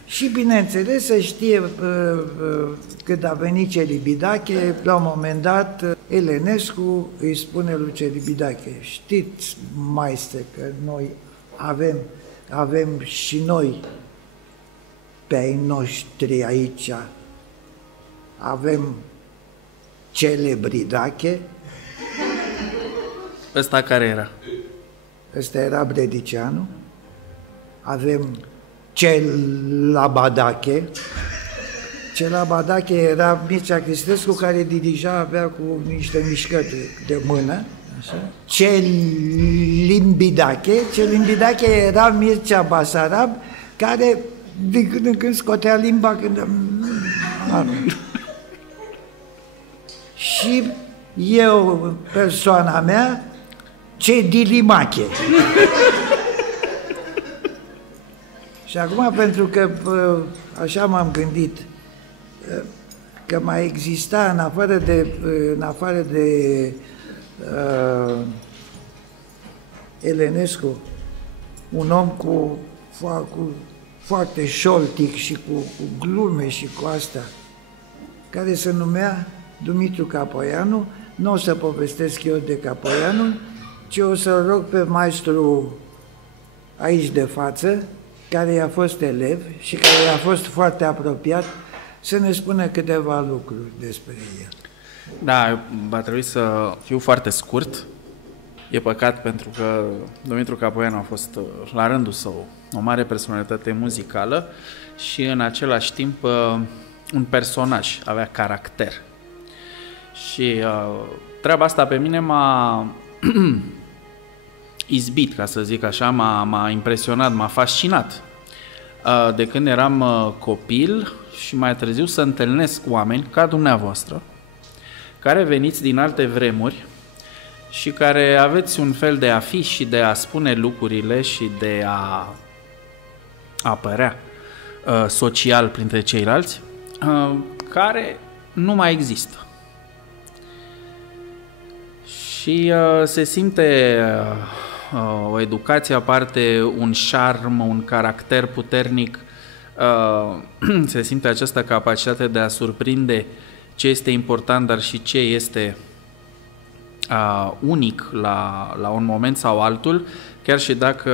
Și bineînțeles să știe când a venit Celibidache, la un moment dat Elenescu îi spune lui Celibidache, știți, maestre, că noi avem și noi pe ai noștri aici, avem Celebridache. Ăsta care era? Ăsta era Bredicianu. Avem Celabadache. Celabadache era Mircea Cristescu, care dirija, avea cu niște mișcări de mână. Așa. Celimbidache era Mircea Basarab, care din când în când scotea limba când... Și eu, persoana mea, Cedilimache. Și acum, pentru că așa m-am gândit, că mai exista în afară de Elenescu, un om cu foarte șoltic și cu glume și cu asta, care se numea Dumitru Capoianu. Nu o să povestesc eu de Capoianu, ci o să rog pe maestru aici de față, care i-a fost elev și care i-a fost foarte apropiat, să ne spună câteva lucruri despre el. Da, va trebui să fiu foarte scurt. E păcat pentru că Dumitru Capoianu a fost la rândul său o mare personalitate muzicală și în același timp un personaj, avea caracter. Și treaba asta pe mine m-a izbit, ca să zic așa, m-a impresionat, m-a fascinat. De când eram copil și mai târziu să întâlnesc oameni ca dumneavoastră, care veniți din alte vremuri și care aveți un fel de a fi și de a spune lucrurile și de a apărea social printre ceilalți, care nu mai există. Și se simte o educație aparte, un șarm, un caracter puternic, se simte această capacitate de a surprinde ce este important, dar și ce este unic la un moment sau altul, chiar și dacă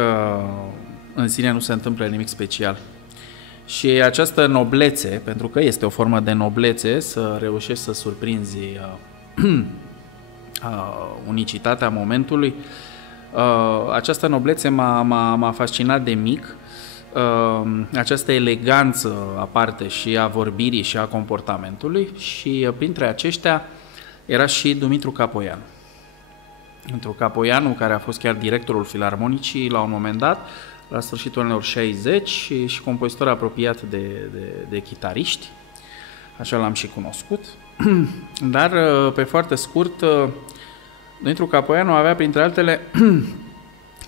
în sine nu se întâmplă nimic special. Și această noblețe, pentru că este o formă de noblețe, să reușești să surprinzi unicitatea momentului, această noblețe m-a fascinat de mic, această eleganță aparte și a vorbirii și a comportamentului, și printre aceștia era și Dumitru Capoianu. Dumitru Capoianu, care a fost chiar directorul Filarmonicii la un moment dat, la sfârșitul anilor 60, și compozitor apropiat de chitariști, așa l-am și cunoscut. Dar, pe foarte scurt, Dumitru Capoianu avea, printre altele,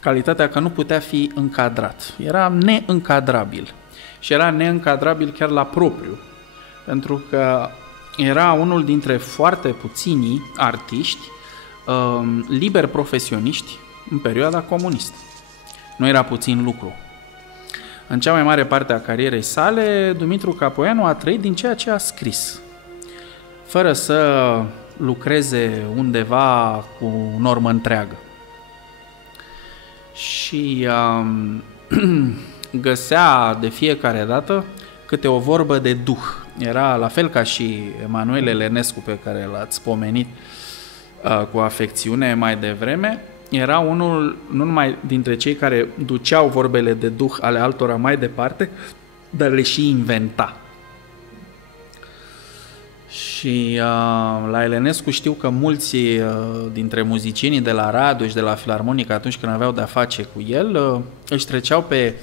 calitatea că nu putea fi încadrat. Era neîncadrabil. Și era neîncadrabil chiar la propriu, pentru că era unul dintre foarte puținii artiști liberi profesioniști în perioada comunistă. Nu era puțin lucru. În cea mai mare parte a carierei sale, Dumitru Capoianu a trăit din ceea ce a scris, fără să lucreze undeva cu normă întreagă. Și găsea de fiecare dată câte o vorbă de duh. Era la fel ca și Emanuel Elenescu, pe care l-ați pomenit cu afecțiune mai devreme. Era unul nu numai dintre cei care duceau vorbele de duh ale altora mai departe, dar le și inventa. Și la Elenescu știu că mulți dintre muzicienii de la radio și de la Filarmonică, atunci când aveau de-a face cu el, își treceau pe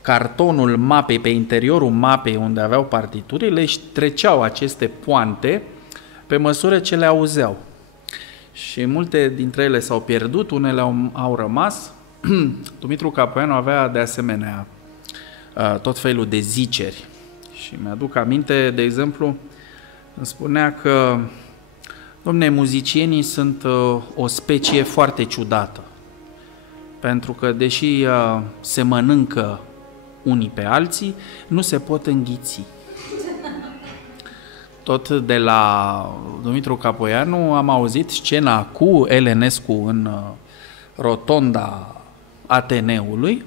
cartonul mapei, pe interiorul mapei unde aveau partiturile, își treceau aceste poante pe măsură ce le auzeau. Și multe dintre ele s-au pierdut, unele au rămas. Dumitru Capoianu avea de asemenea tot felul de ziceri. Și mi-aduc aminte, de exemplu, îmi spunea că, domne, muzicienii sunt o specie foarte ciudată, pentru că, deși se mănâncă unii pe alții, nu se pot înghiți. Tot de la Dumitru Capoianu am auzit scena cu Elenescu în rotonda Ateneului,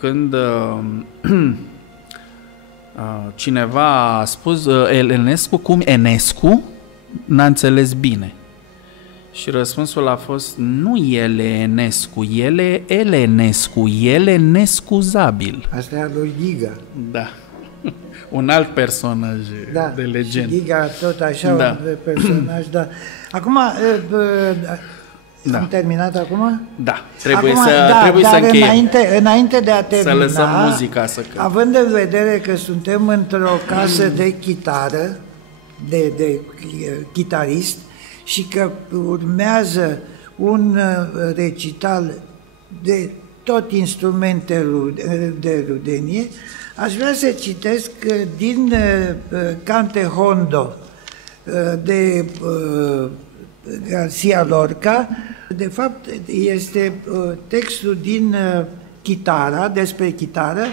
când cineva a spus Elenescu, cum Enescu? N-a înțeles bine. Și răspunsul a fost: nu Elenescu, Elenescu, nescuzabil. Asta e a lui Ghiga. Da. Un alt personaj de legendă. Ghiga tot așa, un personaj, da. Acum, am terminat acum? Da, trebuie să încheiem. Înainte de a termina, să lăsăm muzica să cânte. Având în vedere că suntem într-o casă de chitară, de chitarist, și că urmează un recital de tot instrumentul de rudenie, aș vrea să citesc din Cantejondo de Garcia Lorca. De fapt, este textul din Chitara, despre chitară,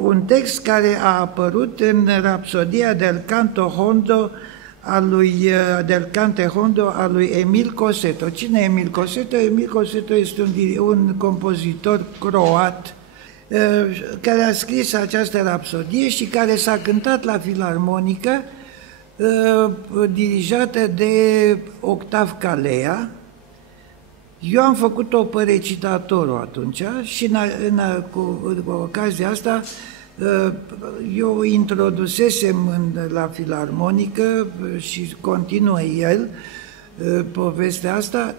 un text care a apărut în Rapsodia del Cantejondo del Cantejondo a lui Emil Coseto. Cine e Emil Coseto? Emil Coseto este un compozitor croat care a scris această rapsodie și care s-a cântat la Filarmonică dirijată de Octav Calea. Eu am făcut-o pe recitatorul atunci și cu ocazia asta eu introdusesem la filarmonică și continuă el povestea asta,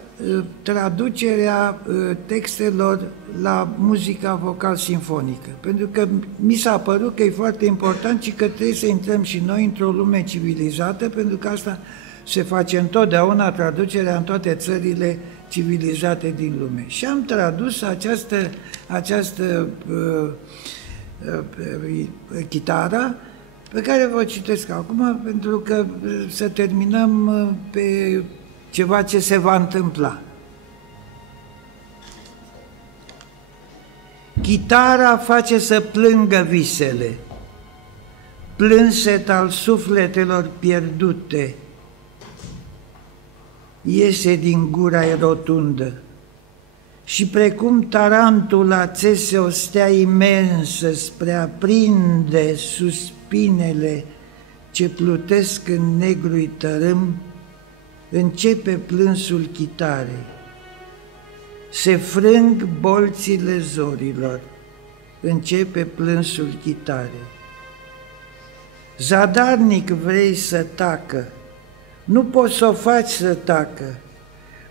traducerea textelor la muzica vocal-sinfonică. Pentru că mi s-a părut că e foarte important și că trebuie să intrăm și noi într-o lume civilizată, pentru că asta se face întotdeauna, traducerea în toate țările civilizate din lume. Și am tradus această chitară pe care vă citesc acum, pentru că să terminăm pe ceva ce se va întâmpla. Chitara face să plângă visele, plânset al sufletelor pierdute, iese din gura rotundă și precum tarantula țese o stea imensă spre a prinde suspinele ce plutesc în negru-i tărâm, începe plânsul chitarei. Se frâng bolțile zorilor, începe plânsul chitarei. Zadarnic vrei să tacă, nu poți să o faci să tacă.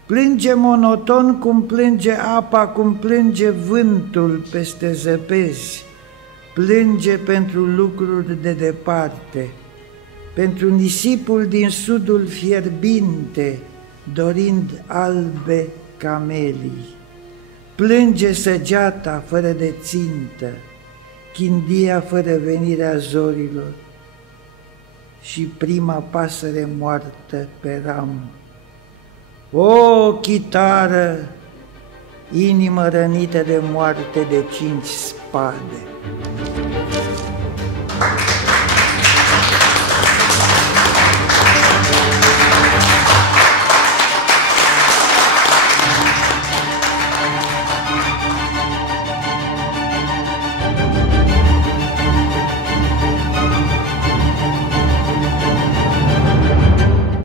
Plânge monoton cum plânge apa, cum plânge vântul peste zăpezi. Plânge pentru lucruri de departe, pentru nisipul din sudul fierbinte, dorind albe camelii. Plânge săgeata fără de țintă, chindia fără venirea zorilor și prima pasăre moartă pe ram. O, chitară, inimă rănită de moarte de 5 spade!